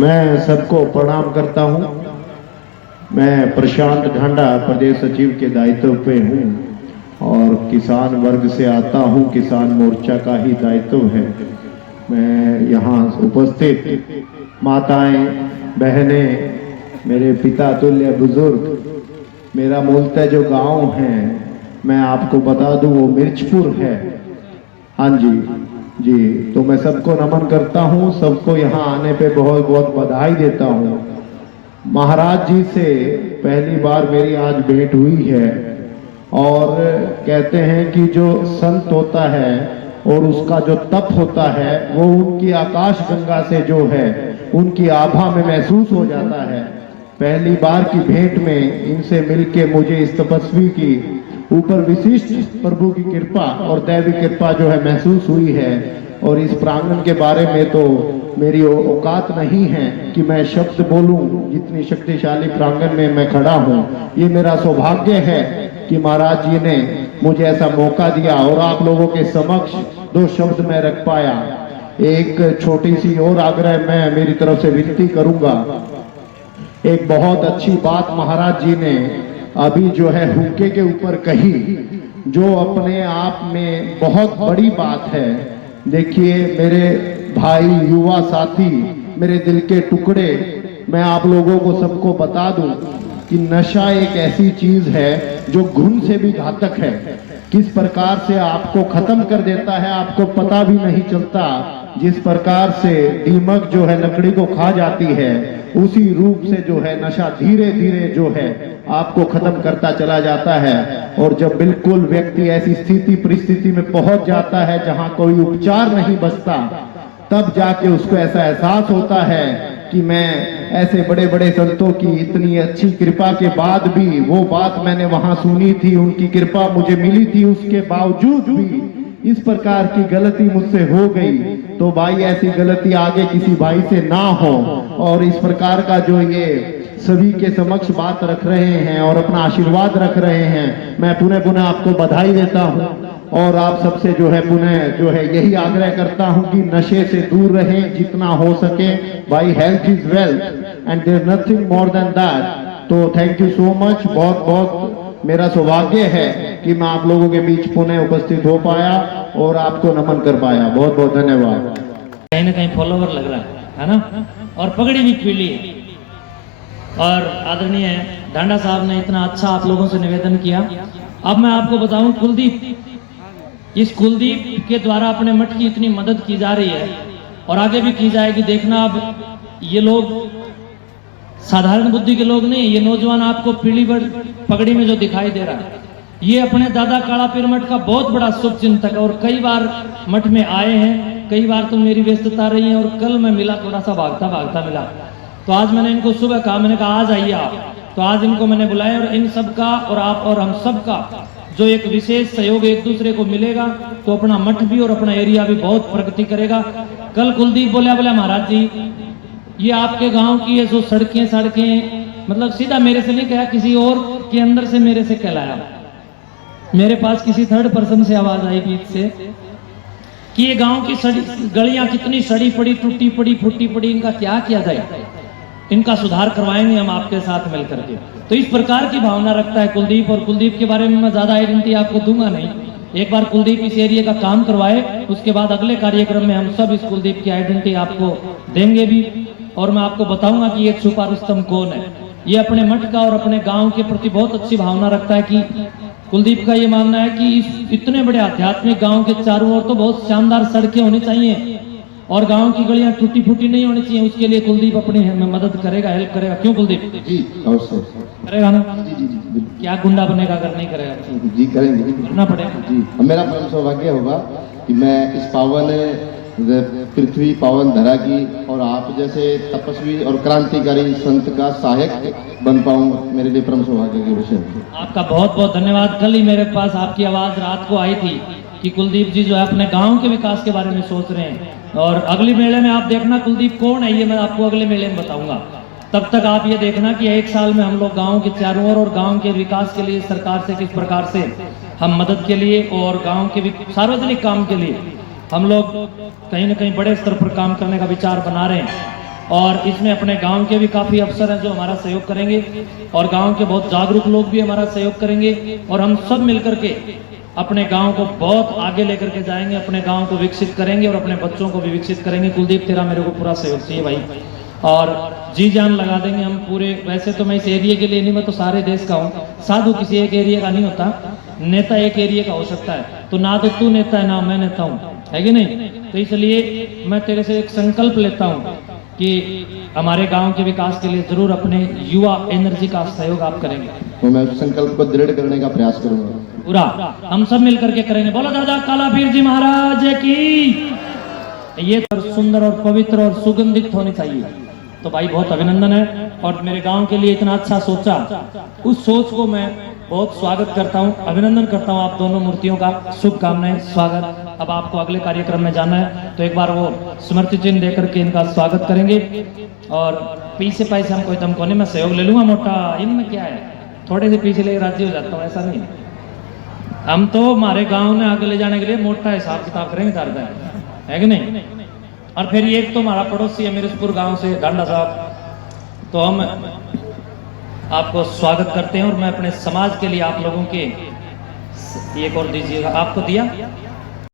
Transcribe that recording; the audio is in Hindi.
मैं सबको प्रणाम करता हूं। मैं प्रशांत ढांडा प्रदेश सचिव के दायित्व पे हूं और किसान वर्ग से आता हूं। किसान मोर्चा का ही दायित्व है। मैं यहाँ उपस्थित माताएं, बहनें, मेरे पिता तुल्य बुजुर्ग, मेरा मूलतः जो गांव है मैं आपको बता दूं वो मिर्चपुर है। हाँ जी जी, तो मैं सबको नमन करता हूँ। सबको यहाँ आने पे बहुत बहुत बधाई देता हूँ। महाराज जी से पहली बार मेरी आज भेंट हुई है और कहते हैं कि जो संत होता है और उसका जो तप होता है वो उनकी आकाश गंगा से जो है उनकी आभा में महसूस हो जाता है। पहली बार की भेंट में इनसे मिलके मुझे इस तपस्वी की ऊपर विशिष्ट प्रभु की कृपा और दैवी कृपा जो है महसूस हुई है। और इस प्रांगण के बारे में तो मेरी औकात नहीं है कि मैं शब्द बोलूं। जितनी शक्तिशाली प्रांगण में मैं खड़ा हूं, ये मेरा सौभाग्य है कि महाराज जी ने मुझे ऐसा मौका दिया और आप लोगों के समक्ष दो शब्द मैं रख पाया। एक छोटी सी और आग्रह मैं मेरी तरफ से विनती करूंगा। एक बहुत अच्छी बात महाराज जी ने अभी जो है हुक्के के ऊपर कही, जो अपने आप में बहुत बड़ी बात है। देखिए मेरे भाई, युवा साथी, मेरे दिल के टुकड़े, मैं आप लोगों को सबको बता दूं कि नशा एक ऐसी चीज है जो घुन से भी घातक है। किस प्रकार से आपको खत्म कर देता है आपको पता भी नहीं चलता। जिस प्रकार से दीमक जो है लकड़ी को खा जाती है, उसी रूप से जो है नशा धीरे धीरे जो है आपको खत्म करता चला जाता है। और जब बिल्कुल व्यक्ति ऐसी स्थिति परिस्थिति में पहुंच जाता है जहां कोई उपचार नहीं बचता, तब जाके उसको ऐसा एहसास होता है कि मैं ऐसे बड़े बड़े संतों की इतनी अच्छी कृपा के बाद भी वो बात मैंने वहां सुनी थी, उनकी कृपा मुझे मिली थी, उसके बावजूद भी इस प्रकार की गलती मुझसे हो गई। तो भाई ऐसी गलती आगे किसी भाई से ना हो। और इस प्रकार का जो ये सभी के समक्ष बात रख रहे हैं और अपना आशीर्वाद रख रहे हैं, मैं पुनः पुनः आपको बधाई देता हूं। और आप सबसे जो है पुनः जो है यही आग्रह करता हूं कि नशे से दूर रहें जितना हो सके। भाई health is wealth and there nothing more than that. तो थैंक यू सो मच। बहुत बहुत मेरा सौभाग्य है कि मैं आप लोगों के बीच पुनः उपस्थित हो पाया और आपको नमन कर पाया। बहुत बहुत धन्यवाद। कहीं ना कहीं फॉलोवर लग रहा है ना, और पगड़ी भी पीली है। और आदरणीय ढांडा साहब ने इतना अच्छा आप लोगों से निवेदन किया। अब मैं आपको बताऊं, कुलदीप, इस कुलदीप के द्वारा अपने मठ की इतनी मदद की जा रही है और आगे भी की जाएगी। देखना अब ये लोग साधारण बुद्धि के लोग नहीं, ये नौजवान आपको पीली पगड़ी में जो दिखाई दे रहा है, ये अपने दादा काला पीर मठ का बहुत बड़ा शुभ चिंतक है और कई बार मठ में आए हैं। कई बार तो मेरी व्यस्तता रही है और कल मैं मिला, थोड़ा सा भागता भागता मिला। तो आज मैंने इनको सुबह कहा, मैंने कहा आज आइए आप। तो आज इनको मैंने बुलाया और इन सबका और आप और हम सबका जो एक विशेष सहयोग एक दूसरे को मिलेगा तो अपना मठ भी और अपना एरिया भी बहुत प्रगति करेगा। कल कुलदीप बोला महाराज जी, ये आपके गांव की ये जो सड़कें मतलब सीधा मेरे से नहीं कहा, किसी और के अंदर से मेरे से कहलाया। मेरे पास किसी थर्ड पर्सन से आवाज आई बीच से कि ये गांव की गलियां कितनी सड़ी पड़ी, टूटी पड़ी, फूटी पड़ी, इनका क्या किया जाए, इनका सुधार करवाएंगे हम आपके साथ मिलकर के। तो इस प्रकार की भावना रखता है कुलदीप। और कुलदीप के बारे में मैं ज्यादा आइडेंटिटी आपको दूंगा नहीं। एक बार कुलदीप इस एरिया का काम करवाए, उसके बाद अगले कार्यक्रम में हम सब इस कुलदीप की आइडेंटिटी आपको देंगे भी। और मैं आपको बताऊंगा कि ये छुपा रुस्तम कौन है। ये अपने मठ का और अपने गांव के प्रति बहुत अच्छी भावना रखता है। कि कुलदीप का ये मानना है कि इस इतने बड़े आध्यात्मिक गांव के चारों ओर तो बहुत शानदार सड़कें होनी चाहिए और गांव की गलियां टूटी फूटी नहीं होनी चाहिए। उसके लिए कुलदीप अपनी मदद करेगा, हेल्प करेगा। क्यों कुलदीप जी अवश्य करेगा ना? जी जी जी क्या गुंडा बनेगा अगर नहीं करेगा? जी करेंगे, करना पड़ेगा जी। मेरा परम सौभाग्य होगा कि मैं इस पावन पृथ्वी, पावन धरा की और आप जैसे तपस्वी और क्रांतिकारी संत का सहायक बन पाऊं, मेरे लिए परम सौभाग्य की विषय है। आपका बहुत बहुत धन्यवाद। कल ही मेरे पास आपकी आवाज रात को आई थी कि कुलदीप जी जो है अपने गांव के विकास के बारे में सोच रहे हैं। और अगले मेले में आप देखना कुलदीप कौन है, ये मैं आपको अगले मेले में बताऊंगा। तब तक आप ये देखना कि एक साल में हम लोग गांव के चारों ओर और गांव के विकास के लिए सरकार से किस प्रकार से हम मदद के लिए और गांव के सार्वजनिक काम के लिए हम लोग कहीं ना कहीं बड़े स्तर पर काम करने का विचार बना रहे हैं। और इसमें अपने गांव के भी काफ़ी अफसर हैं जो हमारा सहयोग करेंगे और गांव के बहुत जागरूक लोग भी हमारा सहयोग करेंगे और हम सब मिलकर के अपने गांव को बहुत आगे लेकर के जाएंगे, अपने गांव को विकसित करेंगे और अपने बच्चों को भी विकसित करेंगे। कुलदीप तेरा मेरे को पूरा सहयोग चाहिए भाई, और जी जान लगा देंगे हम पूरे। वैसे तो मैं इस एरिया के लिए नहीं, मैं तो सारे देश का हूँ। साधु किसी एक एरिया का नहीं होता, नेता एक एरिया का हो सकता है। तो ना तो तू नेता है ना मैं नेता हूँ, है कि नहीं? तो इसलिए मैं तेरे से एक संकल्प लेता हूँ कि हमारे गांव के विकास के लिए जरूर अपने युवा एनर्जी का सहयोग आप करेंगे। तो मैं उस संकल्प को दृढ़ करने का प्रयास करूंगा। पूरा हम सब मिलकर के करेंगे। बोलो दादा कालापीर जी महाराज की। ये सुंदर और पवित्र और सुगंधित होनी चाहिए। तो भाई बहुत अभिनंदन है, और मेरे गांव के लिए इतना अच्छा सोचा, उस सोच को मैं बहुत स्वागत करता हूं, अभिनंदन करता हूं आप दोनों मूर्तियों का। शुभकामनाएं, स्वागत। अब आपको अगले कार्यक्रम में जाना है तो एक बार वो स्मृति चिन्ह देकर के इनका स्वागत करेंगे। और पीछे पैसे हम कोई तुमको नहीं, मैं सहयोग ले लूंगा मोटा, इनमें क्या है, थोड़े से पीछे लेकर राजी हो जाता हूँ, ऐसा नहीं। हम तो हमारे गाँव ने आगे ले जाने के लिए मोटा हिसाब किताब करेंगे, दादा है कि नहीं? और फिर ये तो हमारा पड़ोसी है मिर्जपुर गांव से ढांडा साहब, तो हम आपको स्वागत करते हैं। और मैं अपने समाज के लिए आप लोगों के एक और दीजिएगा, आपको दिया